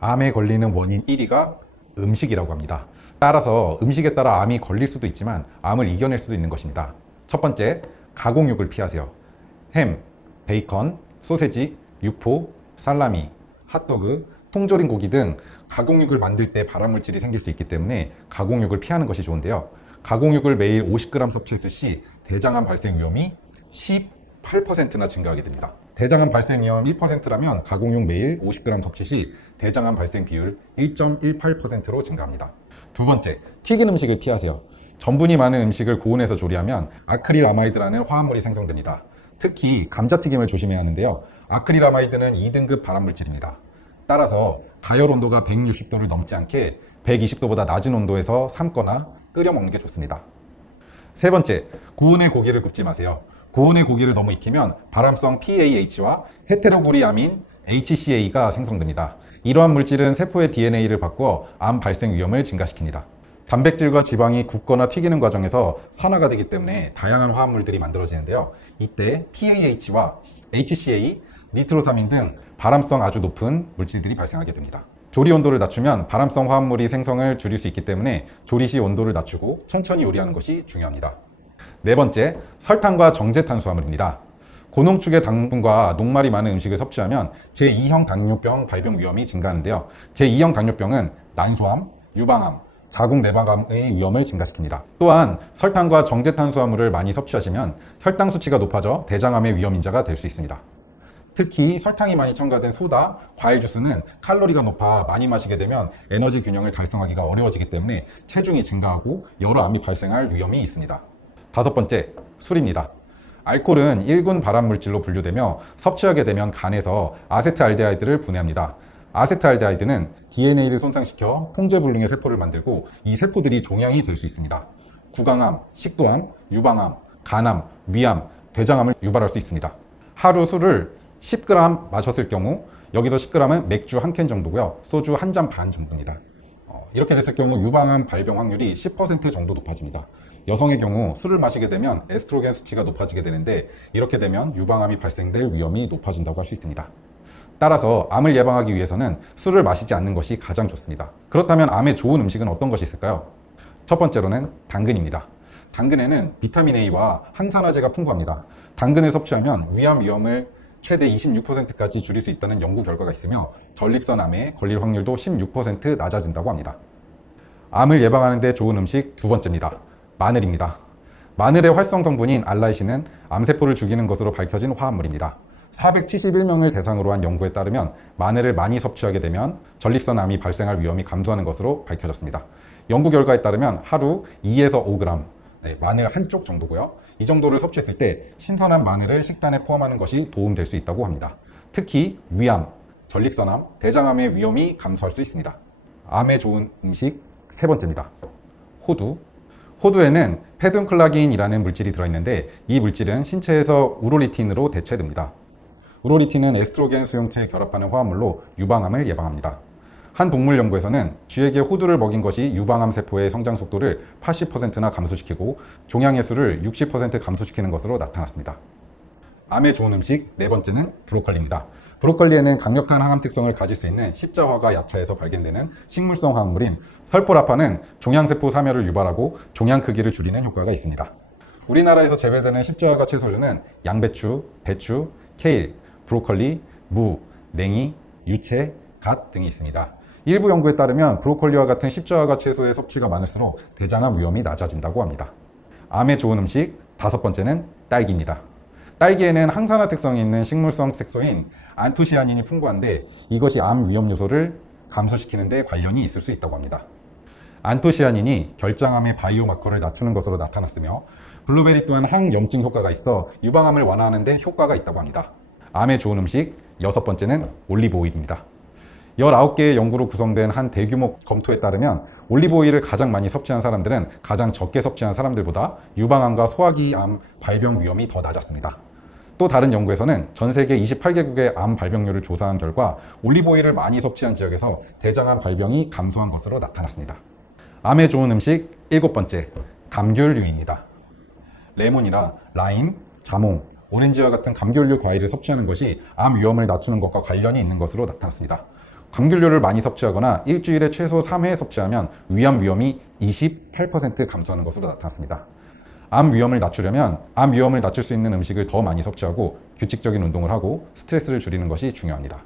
암에 걸리는 원인 1위가 음식이라고 합니다. 따라서 음식에 따라 암이 걸릴 수도 있지만 암을 이겨낼 수도 있는 것입니다. 첫 번째, 가공육을 피하세요. 햄, 베이컨, 소세지, 육포, 살라미, 핫도그, 통조림 고기 등 가공육을 만들 때 발암물질이 생길 수 있기 때문에 가공육을 피하는 것이 좋은데요. 가공육을 매일 50g 섭취했을 시 대장암 발생 위험이 18%나 증가하게 됩니다. 대장암 발생 위험 1%라면 가공육 매일 50g 섭취 시 대장암 발생 비율 1.18%로 증가합니다. 두 번째, 튀긴 음식을 피하세요. 전분이 많은 음식을 고온에서 조리하면 아크릴아마이드라는 화합물이 생성됩니다. 특히 감자튀김을 조심해야 하는데요. 아크릴아마이드는 2등급 발암물질입니다. 따라서 가열 온도가 160도를 넘지 않게 120도보다 낮은 온도에서 삶거나 끓여 먹는 게 좋습니다. 세 번째, 고온의 고기를 굽지 마세요. 고온의 고기를 너무 익히면 발암성 PAH와 헤테로구리아민 HCA가 생성됩니다. 이러한 물질은 세포의 DNA를 바꾸어 암 발생 위험을 증가시킵니다. 단백질과 지방이 굽거나 튀기는 과정에서 산화가 되기 때문에 다양한 화합물들이 만들어지는데요. 이때 PAH와 HCA, 니트로사민 등 발암성 아주 높은 물질들이 발생하게 됩니다. 조리 온도를 낮추면 발암성 화합물이 생성을 줄일 수 있기 때문에 조리 시 온도를 낮추고 천천히 요리하는 것이 중요합니다. 네 번째, 설탕과 정제탄수화물입니다. 고농축의 당분과 녹말이 많은 음식을 섭취하면 제2형 당뇨병 발병 위험이 증가하는데요. 제2형 당뇨병은 난소암, 유방암, 자궁 내막암의 위험을 증가시킵니다. 또한 설탕과 정제탄수화물을 많이 섭취하시면 혈당 수치가 높아져 대장암의 위험 인자가 될 수 있습니다. 특히 설탕이 많이 첨가된 소다, 과일 주스는 칼로리가 높아 많이 마시게 되면 에너지 균형을 달성하기가 어려워지기 때문에 체중이 증가하고 여러 암이 발생할 위험이 있습니다. 다섯 번째, 술입니다. 알코올은 1군 발암물질로 분류되며 섭취하게 되면 간에서 아세트알데하이드를 분해합니다. 아세트알데하이드는 DNA를 손상시켜 통제불능의 세포를 만들고 이 세포들이 종양이 될 수 있습니다. 구강암, 식도암, 유방암, 간암, 위암, 대장암을 유발할 수 있습니다. 하루 술을 10g 마셨을 경우 여기서 10g은 맥주 한 캔 정도고요. 소주 한 잔 반 정도입니다. 이렇게 됐을 경우 유방암 발병 확률이 10% 정도 높아집니다. 여성의 경우 술을 마시게 되면 에스트로겐 수치가 높아지게 되는데 이렇게 되면 유방암이 발생될 위험이 높아진다고 할 수 있습니다. 따라서 암을 예방하기 위해서는 술을 마시지 않는 것이 가장 좋습니다. 그렇다면 암에 좋은 음식은 어떤 것이 있을까요? 첫 번째로는 당근입니다. 당근에는 비타민 A와 항산화제가 풍부합니다. 당근을 섭취하면 위암 위험을 최대 26%까지 줄일 수 있다는 연구 결과가 있으며 전립선 암에 걸릴 확률도 16% 낮아진다고 합니다. 암을 예방하는 데 좋은 음식 두 번째입니다. 마늘입니다. 마늘의 활성 성분인 알라이신은 암세포를 죽이는 것으로 밝혀진 화합물입니다. 471명을 대상으로 한 연구에 따르면 마늘을 많이 섭취하게 되면 전립선 암이 발생할 위험이 감소하는 것으로 밝혀졌습니다. 연구 결과에 따르면 하루 2에서 5g, 마늘 한쪽 정도고요. 이 정도를 섭취했을 때 신선한 마늘을 식단에 포함하는 것이 도움될 수 있다고 합니다. 특히 위암, 전립선암, 대장암의 위험이 감소할 수 있습니다. 암에 좋은 음식 세 번째입니다. 호두. 호두에는 페둔클라긴이라는 물질이 들어있는데 이 물질은 신체에서 우로리틴으로 대체됩니다. 우로리틴은 에스트로겐 수용체에 결합하는 화합물로 유방암을 예방합니다. 한 동물 연구에서는 쥐에게 호두를 먹인 것이 유방암 세포의 성장 속도를 80%나 감소시키고 종양의 수를 60% 감소시키는 것으로 나타났습니다. 암에 좋은 음식 네 번째는 브로콜리입니다. 브로콜리에는 강력한 항암 특성을 가질 수 있는 십자화가 야채에서 발견되는 식물성 화합물인 설포라파는 종양세포 사멸을 유발하고 종양 크기를 줄이는 효과가 있습니다. 우리나라에서 재배되는 십자화가 채소류는 양배추, 배추, 케일, 브로콜리, 무, 냉이, 유채, 갓 등이 있습니다. 일부 연구에 따르면 브로콜리와 같은 십자화가 채소의 섭취가 많을수록 대장암 위험이 낮아진다고 합니다. 암에 좋은 음식 다섯 번째는 딸기입니다. 딸기에는 항산화 특성이 있는 식물성 색소인 안토시아닌이 풍부한데 이것이 암 위험 요소를 감소시키는 데 관련이 있을 수 있다고 합니다. 안토시아닌이 결장암의 바이오마커를 낮추는 것으로 나타났으며 블루베리 또한 항염증 효과가 있어 유방암을 완화하는 데 효과가 있다고 합니다. 암에 좋은 음식 여섯 번째는 올리브 오일입니다. 19개의 연구로 구성된 한 대규모 검토에 따르면 올리브 오일을 가장 많이 섭취한 사람들은 가장 적게 섭취한 사람들보다 유방암과 소화기암 발병 위험이 더 낮았습니다. 또 다른 연구에서는 전 세계 28개국의 암 발병률을 조사한 결과 올리브 오일을 많이 섭취한 지역에서 대장암 발병이 감소한 것으로 나타났습니다. 암에 좋은 음식 일곱 번째, 감귤류입니다. 레몬이나 라임, 자몽, 오렌지와 같은 감귤류 과일을 섭취하는 것이 암 위험을 낮추는 것과 관련이 있는 것으로 나타났습니다. 감귤류를 많이 섭취하거나 일주일에 최소 3회 섭취하면 위암 위험이 28% 감소하는 것으로 나타났습니다. 암 위험을 낮추려면 암 위험을 낮출 수 있는 음식을 더 많이 섭취하고 규칙적인 운동을 하고 스트레스를 줄이는 것이 중요합니다.